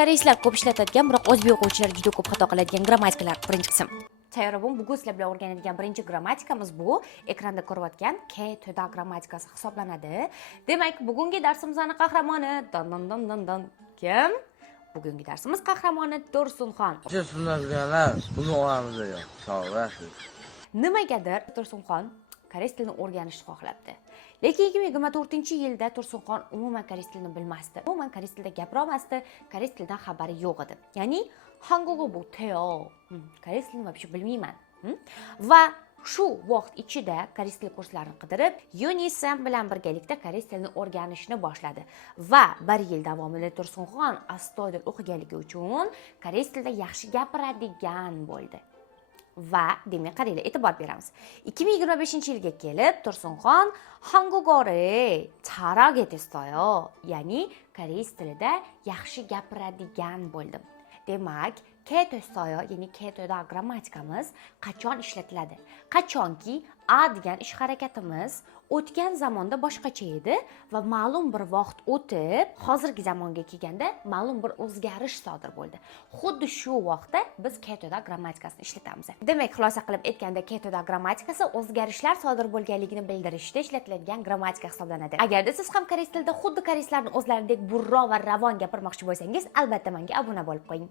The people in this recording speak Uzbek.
Koreyslar ko'p ishlatadigan, biroq o'zbek o'quvchilari juda ko'p xato qiladigan grammatikalar. Birinchi qism. Tayyor bo'ling, bugun sizlar bilan o'rganadigan birinchi grammatikamiz bu ekranda ko'rayotgan K to'da grammatikasi hisoblanadi. Demak, bugungi darsimizning qahramoni don kim? Bugungi darsimiz qahramoni Tursunxon. Tushunadiganlar buni oramizda yo'q. Sog' bo'lasiz. Nimagadir Tursunxon koreys tilini o'rganishni xohlabdi. Lekin 2024-yilda Tursunxon umuman koreys tilini bilmasdi. Umuman koreys tilida gapira olmasdi, koreys tilidan xabari yo'q edi. Ya'ni hangugo bu teo. Koreys tilini вообще bilmayman. Va shu vaqt ichida koreys tili kurslarini qidirib, Yunisam bilan birgalikda koreys tilini o'rganishni boshladi. Va 1 yil davomida Tursunxon astoydil o'qiganligi uchun koreys tilida yaxshi gapiradigan bo'ldi. Va demak, qaranglar, e'tibor beramiz. 2025-yilga kelib Tursunxon 한국어를 잘하게 됐어요. Ya'ni koreys tilida yaxshi gapiradigan bo'ldim. Demak, K 됐어요, ya'ni K to'da grammatikamiz qachon ishlatiladi? Qachonki A degan ish harakatimiz o'tgan zamonda boshqacha edi va ma'lum bir vaqt o'tib, hozirgi zamonga kelganda ma'lum bir o'zgarish sodir bo'ldi. Xuddi shu vaqtda biz K to'da grammatikasini ishlatamiz. Demak, xulosa qilib aytganda K to'da grammatikasi o'zgarishlar sodir bo'lganligini bildirishda ishlatiladigan grammatika hisoblanadi. Agarda siz ham koreys tilida xuddi koreyslarning o'zlaridek burro va ravon gapirmoqchi bo'lsangiz, albatta menga obuna bo'lib qo'ying.